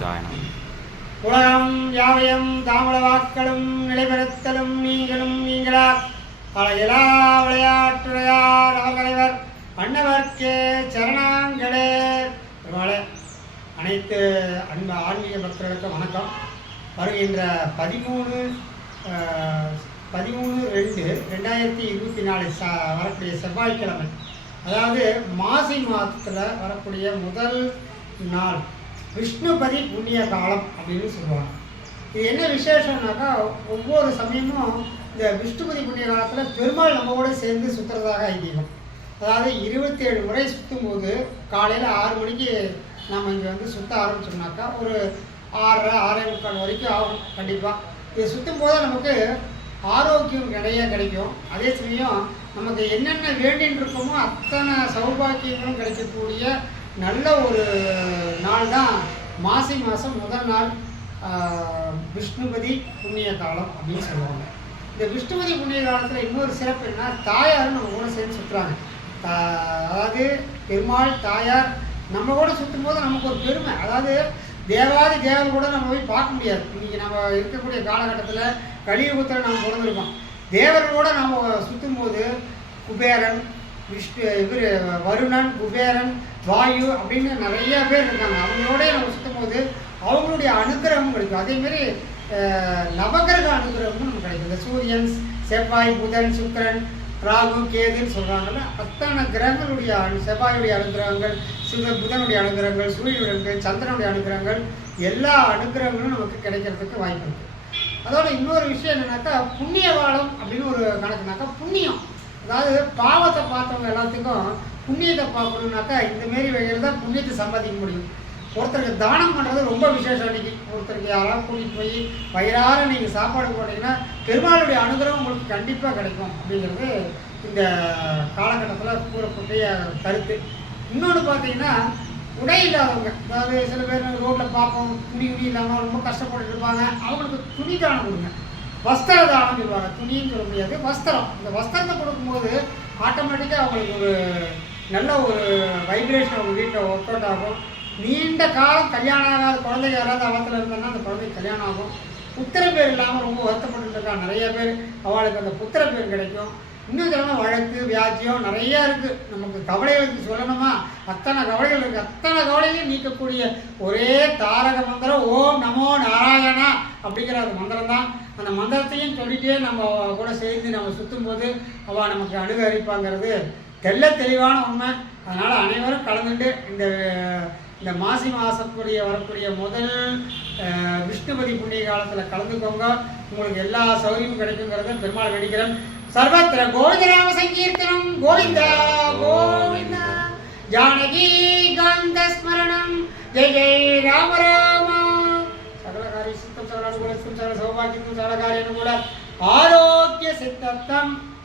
சாயனம். உலகம் யாவையும் தாமல வாக்களும் நிலைபெறுத்தலும் நீங்களும் நீங்களா அழகிலா விளையாட்டுடையார் அவர்களைவர். அன்னவர்க்கே சரணாங்களே. பெருமாளே அனைத்து அன்பு ஆன்மீக பக்தர்களுக்கும் வணக்கம். வருகின்ற பதிமூணு பதிமூணு ரெண்டு ரெண்டாயிரத்தி இருபத்தி நாலு ச வரக்கூடிய செவ்வாய்க்கிழமை. அதாவது மாசி மாதத்தில் வரக்கூடிய முதல் நாள். விஷ்ணுபதி புண்ணிய காலம் அப்படின்னு சொல்லுவாங்க. இது என்ன விசேஷம்னாக்கா ஒவ்வொரு சமயமும் இந்த விஷ்ணுபதி புண்ணிய காலத்தில் பெருமாள் நம்மோட சேர்ந்து சுற்றுறதாக ஐதீகம். அதாவது இருபத்தேழு முறை சுற்றும் போது காலையில் ஆறு மணிக்கு நம்ம இங்கே வந்து சுற்ற ஆரம்பிச்சோம்னாக்கா ஒரு ஆறரை ஆறே முக்கால் வரைக்கும் ஆகும் கண்டிப்பாக இது சுற்றும் போது நமக்கு ஆரோக்கியம் நிறைய கிடைக்கும். அதே சமயம் நமக்கு என்னென்ன வேண்டின்னு இருக்கோமோ அத்தனை சௌபாக்கியங்களும் கிடைக்கக்கூடிய நல்ல ஒரு நாள் தான் மாசி மாதம் முதல் நாள் விஷ்ணுபதி புண்ணிய காலம் அப்படின்னு சொல்லுவாங்க. இந்த விஷ்ணுபதி புண்ணிய காலத்தில் இன்னொரு சிறப்பு என்ன? தாயார் நம்ம கூட சேர்ந்து சுற்றுறாங்க அதாவது பெருமாள் தாயார் நம்ம கூட சுற்றும் போது நமக்கு ஒரு பெருமை. அதாவது தேவாதி தேவன் கூட நம்ம போய் பார்க்க முடியாது. இன்றைக்கி நம்ம இருக்கக்கூடிய காலகட்டத்தில் கலியுகத்தில் நம்ம பிறந்திருக்கோம். தேவர்களோட நாம் சுற்றும் போது குபேரன் விஷ்ணு இவர் வருணன் குபேரன் வாயு அப்படின்னு நிறைய பேர் இருக்காங்க. அவங்களோட நம்ம சுற்றும் போது அவங்களுடைய அனுகிரகம் கிடைக்கும். அதேமாரி நவகிரக அனுகிரகமும் நமக்கு கிடைக்கும். இந்த சூரியன் செவ்வாய் புதன் சுக்கிரன் ராகு கேதுன்னு சொல்கிறாங்கல்ல அத்தனை கிரகங்களுடைய அனு- செவ்வாயுடைய அனுகிரகங்கள் சிவ புதனுடைய அனுகிரகங்கள் சூரியனுடைய சந்திரனுடைய அனுகிரகங்கள் எல்லா அனுகிரகங்களும் நமக்கு கிடைக்கிறதுக்கு வாய்ப்பு இருக்குது அதோட இன்னொரு விஷயம் என்னன்னாக்கா புண்ணியவாளம் அப்படின்னு ஒரு கணக்குனாக்கா புண்ணியம். அதாவது பாவத்தை பார்த்தவங்க எல்லாத்துக்கும் புண்ணியத்தை பார்க்கணுன்னாக்கா இந்த மாரி வகையில் தான் புண்ணியத்தை சம்பாதிக்க முடியும். ஒருத்தருக்கு தானம் பண்ணுறது ரொம்ப விசேஷம் அன்னைக்கு. ஒருத்தருக்கு யாராவது கூட்டிகிட்டு போய் வயிறார நீங்கள் சாப்பாடு போட்டீங்கன்னா பெருமாளுடைய அனுகிரகம் உங்களுக்கு கண்டிப்பாக கிடைக்கும் அப்படிங்கிறது இந்த காலகட்டத்தில் கூறக்கூடிய கருத்து. இன்னொன்று பார்த்தீங்கன்னா உடை இல்லாதவங்க அதாவது சில பேர் ரோட்டில் பார்ப்போம் துணி துணி இல்லாமல் ரொம்ப கஷ்டப்பட்டு இருப்பாங்க. அவங்களுக்கு துணி தானம் கொடுங்க. வஸ்திர தானம் சொல்லுவாங்க. துணின்னு சொல்ல முடியாது. வஸ்திரம். இந்த வஸ்திரத்தை கொடுக்கும்போது ஆட்டோமேட்டிக்காக அவங்களுக்கு ஒரு நல்ல ஒரு வைப்ரேஷன் அவங்க வீட்டில் ஒர்க் அவுட் ஆகும். நீண்ட காலம் கல்யாணம் ஆகாத குழந்தைங்க யாராவது அவத்தில் இருந்தோன்னா அந்த குழந்தைக்கு கல்யாணம் ஆகும். புத்திர பேர் இல்லாமல் ரொம்ப வருத்தப்பட்டு இருக்காங்க. நிறைய பேர் அவளுக்கு அந்த புத்திர பேர் கிடைக்கும். இன்னும் சொல்லணும் வழக்கு வியாஜியம் நிறைய இருக்குது நமக்கு கவலைகளுக்கு சொல்லணுமா? அத்தனை கவலைகள் இருக்குது அத்தனை கவலையும் நீக்கக்கூடிய ஒரே தாரக மந்திரம் ஓம் நமோ நாராயணா அப்படிங்கிற அந்த மந்திரம் தான். அந்த மந்திரத்தையும் சொல்லிட்டே நம்ம கூட சேர்ந்து நம்ம சுற்றும் போது அவள் நமக்கு அணுகரிப்பாங்கிறது தெல்ல தெளிவான உண்மை. அதனால் அனைவரும் கலந்துட்டு இந்த இந்த மாசி மாசக்கூடிய வரக்கூடிய முதல் விஷ்ணுபதி புண்ணிய காலத்தில் கலந்துக்கோங்க. உங்களுக்கு எல்லா சௌகரியமும் கிடைக்குங்கிறத பெருமாள் வேடிக்கிறேன் సర్వత్ర గోవిందరామ సంకీర్తనం గోవింద గోవింద. జానకీ గంధ స్మరణం. జయ జయ రామ రామ. సకల కార్యసిద్ధం సకల అనుకూల సకల సౌభాగ్యం సకల కార్యానుకూల. ఆరోగ్య సిద్ధత్వం.